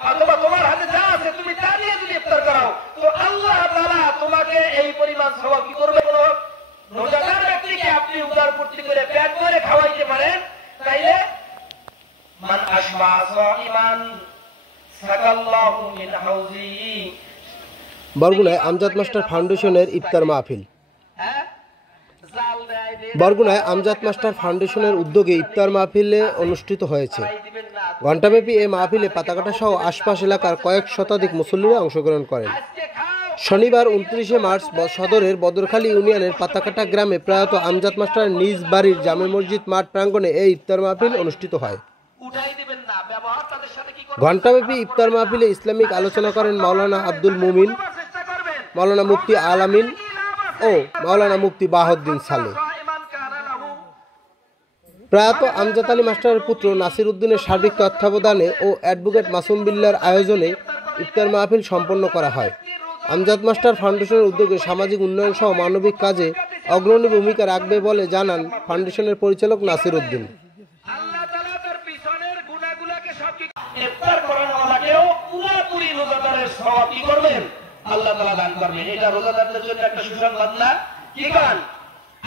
অথবা তোমার হাতে যা আছে তুমি তা দিয়ে যদি ইফতার করাও, তো আল্লাহ তাআলা তোমাকে এই পরিমাণ সওয়াব কি করবে? কোন রোজাদার ব্যক্তিকে আপনি উদার পূর্তি করে পেট ভরে খাওয়াইতে পারেন, তাইলে মান আশবা সাইমান সাকাল্লাহু মিন হাউজি। বরগুনায় আমজাদ মাস্টার ফাউন্ডেশনের ইফতার মাহফিল। বরগুনায় আমজাদ মাস্টার ফাউন্ডেশনের উদ্যোগে ইফতার মাহফিলে অনুষ্ঠিত হয়েছে। ঘণ্টাব্যাপী এই মাহফিলে পাতাকাটা সহ আশপাশ এলাকার কয়েক শতাধিক মুসল্লিরা অংশগ্রহণ করেন। শনিবার 29শে মার্চ সদরের বদরখালী ইউনিয়নের পাতাকাটা গ্রামে প্রয়াত আমজাদ মাস্টারের নিজ বাড়ির জামে মসজিদ মাঠ প্রাঙ্গণে এই ইফতার মাহফিল অনুষ্ঠিত হয়। ঘণ্টাব্যাপী ইফতার মাহফিলে ইসলামিক আলোচনা করেন মাওলানা আব্দুল মুমিন, মাওলানা মুফতি আলামিন ও মাওলানা মুফতি বাহাউদ্দিন সালে। প্রয়াত আমজাদ আলী মাস্টারের পুত্র নাসির উদ্দিনের সার্বিক তত্ত্বাবধানে ও অ্যাডভোকেট মাসুম বিল্লার আয়োজনে ইফতার মাহফিল সম্পন্ন করা হয়। আমজাদ মাস্টার ফাউন্ডেশনের উদ্যোগে সামাজিক উন্নয়ন সহ মানবিক কাজে অগ্রণী ভূমিকা রাখবে বলে জানান ফাউন্ডেশনের পরিচালক নাসির উদ্দিন। আল্লাহ তাআলা দান করবেন, এটা রোজাদারদের জন্য একটা সুসংবাদ না? কি গান?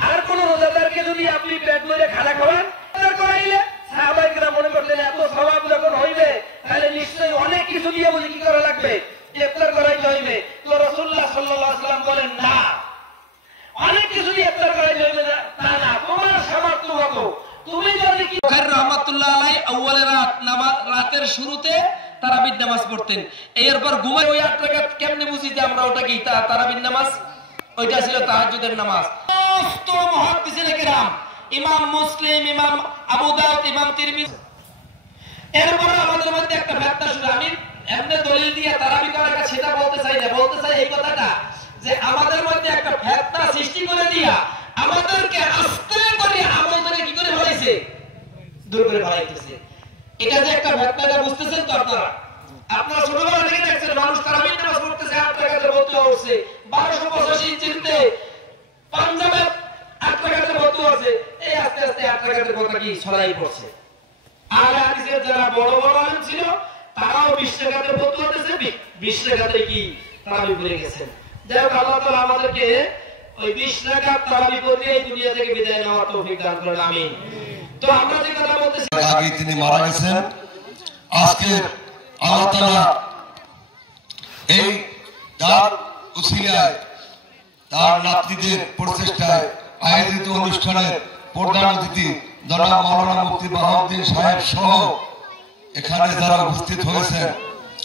আর কোন রোজাদারকে যদি আপনি পেট ভরে খানা খাওয়ান, ইফতার করাইলে সাহাবায়ে কেরাম মনে করতেন এত সওয়াব যখন হইবে তাহলে নিশ্চয়ই অনেক কিছু দিয়ে বলি কি করা লাগবে, ইফতার করাইতে হইবে। তো রাসূলুল্লাহ সাল্লাল্লাহু আলাইহি ওয়াসাল্লাম বলেন না, অনেক কিছু দিয়ে ইফতার করাইতে হইবে না, তা না, তোমার সামর্থ্য মতো তুমি যদি কি। বুখারী রাহমাতুল্লাহ আলাইহি আউয়ালে রাতের শুরুতে তারাবির নামাজ পড়তেন, এরপর ঘুমায় ওই 8 রাকাত কেমনে বুঝি যে আমরা ওটা কি তারাবির নামাজ? ওইটা ছিল তাহাজ্জুদের নামাজ। সমস্ত মুহাদ্দিসিনে কেরাম, ইমাম মুসলিম, ইমাম আবু দাউদ, ইমাম তিরমিজি, এরপর আমাদের মধ্যে একটা ফতোয়া শুরু। আমি এমনি দলিল দিয়ে তারাবি করার কাছে সেটা বলতে চাই না, বলতে চাই এই কথাটা যে আমাদের মধ্যে একটা ফতোয়া সৃষ্টি করে দিয়া আমাদেরকে আস্তে করে আমল থেকে কি করে ফেলাইছে, দূর করে ফেলাইতেছে। এটা যে একটা ফতোয়া বুঝতেছেন তো আপনারা? আপনারা ছোটবেলা থেকে দেখছেন মানুষ তারাবির নামাজ পড়তেছে, 8 রাকাতের ভর্তি হচ্ছে, 1285 ইঞ্চিতে পাঞ্জাবে 8 রাকাতের ভর্তি হচ্ছে, এই আস্তে আস্তে 8 রাকাতের কথা কি ছড়াই পড়ছে। আর হাদিসের যারা বড় বড় আলেম ছিল তারাও 20 রাকাতের ভর্তি হতেছে, 20 রাকাতে কি তারাবি পড়ে গেছেন। যাই হোক, আল্লাহ তাআলা আমাদেরকে ওই 20 রাকাত তারাবি পড়ে এই দুনিয়া থেকে বিদায় নেওয়ার তৌফিক দান করেন, আমিন। তো আমরা যে কথা বলতেছি, আগে তিনি মারা গেছেন, আজকে আল্লাহ তাআলা এই তার উসিলায় তার নাতনিদের প্রচেষ্টায় আয়োজিত অনুষ্ঠানের প্রধান অতিথি জনাব মাওলানা মুফতি বাহাউদ্দিন সাহেব সহ এখানে যারা উপস্থিত হয়েছেন,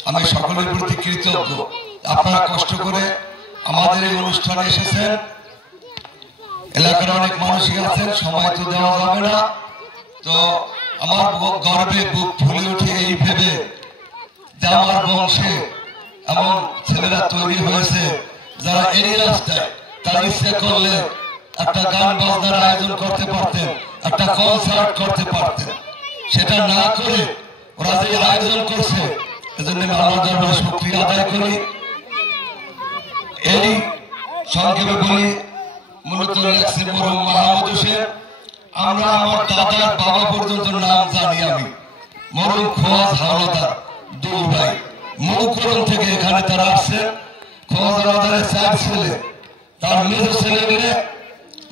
আমি সকলের প্রতি কৃতজ্ঞ। আপনারা কষ্ট করে আমাদের এই অনুষ্ঠানে এসেছেন। এলাকার অনেক মানুষই আছেন, সময় তো দেওয়া যাবে না। তো আমার গর্বে বুক ফুলে ওঠে এই ভেবে যে আমার বংশে এমন ছেলেরা তৈরি হয়েছে যারা এই রাস্তায় তার ইচ্ছে করলে একটা গান বাজনার আয়োজন করতে পারতেন, একটা কনসার্ট করতে পারতেন। সেটা না করে ওরা যে আয়োজন করছে, এজন্য আমি আল্লাহর দরবারে শুকরিয়া আদায় করি। এই সংক্ষেপে বলি, মূলত লেখছে মরহুম মাহমুদ হোসেন। আমরা আমার দাদার বাবা পর্যন্ত নাম জানি আমি, মরহুম খোয়াজ হাওলাদার দুই ভাই মৌকরণ থেকে এখানে তারা আসছে। খোয়াজ হাওলাদারের 4 ছেলে, তার মেজ ছেলে মিলে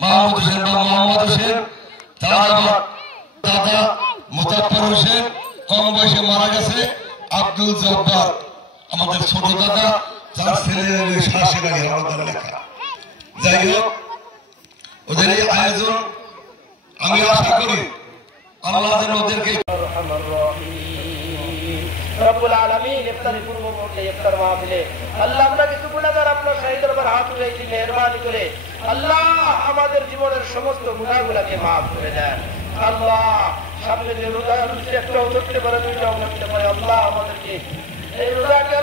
মাহমুদ হোসেন বা মোহাম্মদ হোসেন, তার আবার দাদা মোতাপ্পর হোসেন কম বয়সে মারা গেছে, আব্দুল জব্বার আমাদের ছোট দাদা, যার ছেলে শাসের আলী হাওলাদার লেখা। যাই হোক, ওদের এই আয়োজন আমি আশা করি আল্লাহ যেন ওদেরকে রব্বুল আলামিন ইফতারি পূর্ব মুহূর্তে ইফতার মাহফিলে আল্লাহ আমরা কিছু গুনাহগার আপনার শাহী দরবারে হাত উঠাইছি, মেহেরবানি করে আল্লাহ আমাদের জীবনের সমস্ত গুনাহগুলোকে মাফ করে দেন। আল্লাহ সামনে যে রোজা আসছে, একটাও ধরতে পারে, দুইটাও ধরতে পারে, আল্লাহ আমাদেরকে এই রোজাকে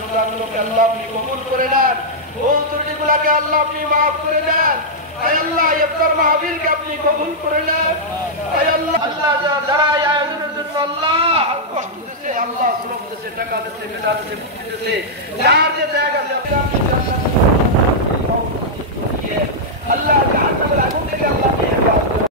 রোজাগুলোকে আল্লাহ আপনি কবুল করে নেন, ভুল ত্রুটিগুলোকে আল্লাহ আপনি মাফ করে দেন। আল্লাহ ইফতার মাহফিলকে আপনি কবুল করে নেন। আল্লাহ যারা এই আয়োজনের জন্য আল্লাহ কষ্ট দিচ্ছে, আল্লাহ শ্রম দিচ্ছে, টাকা দিচ্ছে, মেধা দিচ্ছে, বুদ্ধি দিচ্ছে, যার যে জায়গা আছে আল্লাহ